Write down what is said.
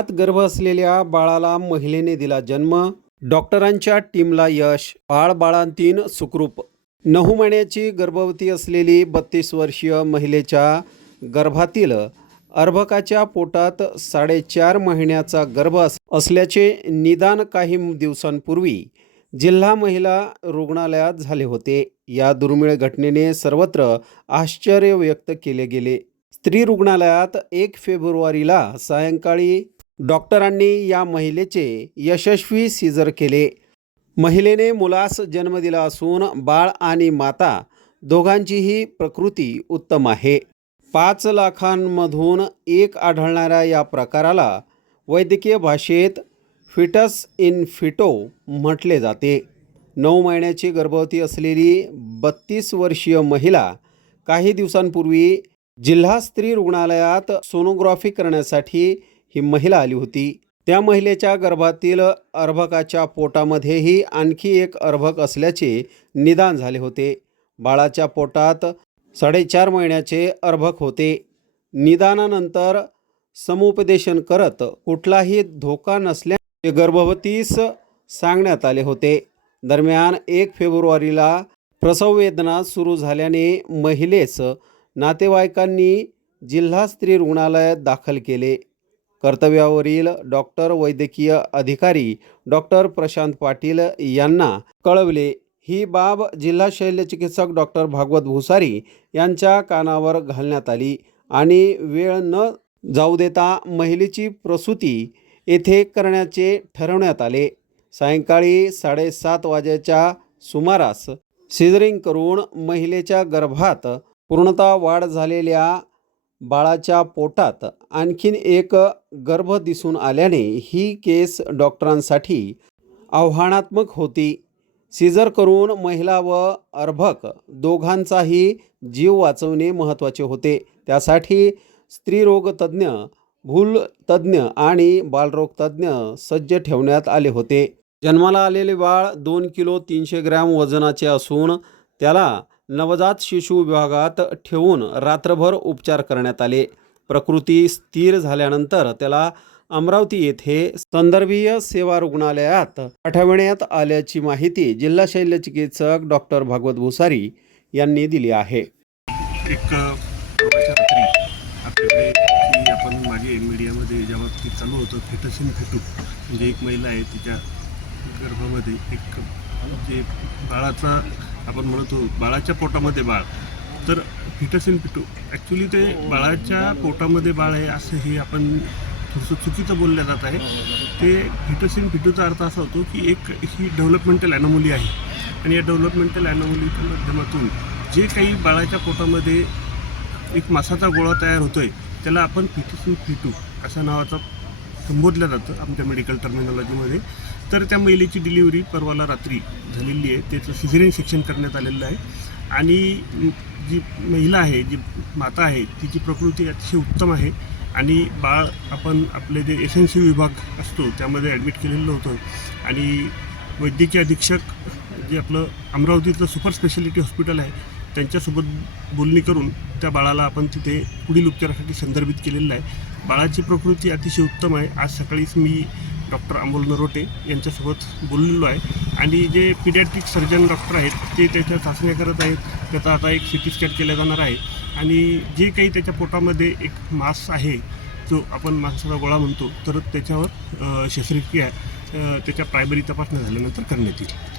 पोटात गर्भ असलेल्या बाळाला महिलेने दिला जन्म. डॉक्टरांच्या टीमला यश. बाळ बाळांतीन सुखरूप. नऊ महिन्याची गर्भवती असलेली बत्तीस वर्षीय महिलेच्या गर्भातील अर्भकाच्या पोटात साडेचार महिन्याचा गर्भ असल्याचे निदान काही दिवसांपूर्वी जिल्हा महिला रुग्णालयात झाले होते. या दुर्मिळ घटनेने सर्वत्र आश्चर्य व्यक्त केले गेले. स्त्री रुग्णालयात एक फेब्रुवारीला सायंकाळी डॉक्टरांनी या महिलेचे यशस्वी सीजर केले. महिलेने मुलास जन्म दिला असून बाळ आणि माता दोघांचीही प्रकृती उत्तम आहे. पाच लाखांमधून एक आढळणाऱ्या या प्रकाराला वैद्यकीय भाषेत फिटस इन फिटो म्हटले जाते. नऊ महिन्याची गर्भवती असलेली बत्तीस वर्षीय महिला काही दिवसांपूर्वी जिल्हा स्त्री रुग्णालयात सोनोग्राफी करण्यासाठी ही महिला आली होती. त्या महिलेच्या गर्भातील अर्भकाच्या पोटामध्येही आणखी एक अर्भक असल्याचे निदान झाले होते. बाळाच्या पोटात साडेचार महिन्याचे अर्भक होते. निदानानंतर समुपदेशन करत कुठलाही धोका नसल्याचे गर्भवतीस सांगण्यात आले होते. दरम्यान एक फेब्रुवारीला प्रसववेदना सुरू झाल्याने महिलेस नातेवाईकांनी जिल्हा स्त्री रुग्णालयात दाखल केले. कर्तव्यावरील डॉक्टर वैद्यकीय अधिकारी डॉक्टर प्रशांत पाटील यांना कळवले. ही बाब जिल्हा शल्यचिकित्सक डॉक्टर भागवत भुसारी यांच्या कानावर घालण्यात आली आणि वेळ न जाऊ देता महिलेची प्रसूती येथे करण्याचे ठरवण्यात आले. सायंकाळी साडेसात वाजेच्या सुमारास सिझरिंग करून महिलेच्या गर्भात पूर्णतः वाढ झालेल्या बाळाच्या पोटात आणखीन एक गर्भ दिसून आल्याने ही केस डॉक्टरांसाठी आव्हानात्मक होती. सिझर करून महिला व अर्भक दोघांचाही जीव वाचवणे महत्त्वाचे होते. त्यासाठी स्त्रीरोगतज्ज्ञ भूल तज्ज्ञ आणि बालरोगतज्ज्ञ सज्ज ठेवण्यात आले होते. जन्माला आलेले बाळ दोन किलो तीनशे ग्रॅम वजनाचे असून त्याला नवजात शिशु विभागात ठेवून रात्रभर उपचार करण्यात आले. प्रकृती स्थिर झाल्यानंतर त्याला अमरावती येथे संदर्भीय सेवा रुग्णालयात पाठविण्यात आल्याची माहिती जिल्हा शल्यचिकित्सक डॉक्टर भागवत भुसारी यांनी दिली आहे. एक आपण मागे मीडियामध्ये ज्या बाबतीत चालू होतं फेटसिन फेटू म्हणजे एक महिला आहे तिच्या गर्भामध्ये एक जे बाळाचा आपण म्हणतो बाळाच्या पोटामध्ये बाळ तर फिटसिन पिटू. ॲक्च्युली ते बाळाच्या पोटामध्ये बाळ आहे असं हे आपण थोडंसं चुकीचं बोललं जात आहे. ते फिटसिन फिटूचा अर्थ असा होतो की एक ही डेव्हलपमेंटल ॲनोमोली आहे. आणि या डेव्हलपमेंटल ॲनोमोलीच्या माध्यमातून जे काही बाळाच्या पोटामध्ये एक मासाचा गोळा तयार होतो आहे त्याला आपण फिटिसिन फिटू अशा नावाचा संबोधलं जातं आमच्या मेडिकल टर्मिनॉलॉजीमध्ये तर त्या महिलेची डिलिव्हरी परवाला रात्री झालेली आहे. त्याचं सिझेरियन सेक्शन करण्यात आलेलं आहे. आणि जी महिला आहे जी माता आहे तिची प्रकृती अतिशय उत्तम आहे. आणि बाळ आपण आपले जे एस एन सी विभाग असतो त्यामध्ये ॲडमिट केलेलं होतं. आणि वैद्यकीय अधीक्षक जे आपलं अमरावतीतलं सुपर स्पेशालिटी हॉस्पिटल आहे त्यांच्यासोबत बोलणी करून त्या बाळाला आपण तिथे पुढील उपचारासाठी संदर्भित केलेलं आहे. बाळाची प्रकृती अतिशय उत्तम आहे. आज सकाळीच मी डॉक्टर अमोल नरोटे यांच्यासोबत बोललेलो आहे. आणि जे पिडॅट्रिक सर्जन डॉक्टर आहेत ते त्याच्या चाचण्या करत आहेत. त्याचा आता एक सी टी स्कॅन केला जाणार आहे. आणि जे काही त्याच्या पोटामध्ये एक मास आहे जो आपण मासाचा गोळा म्हणतो तर त्याच्यावर शस्त्रक्रिया त्याच्या प्रायमरी तपासण्या झाल्यानंतर करण्यात येईल.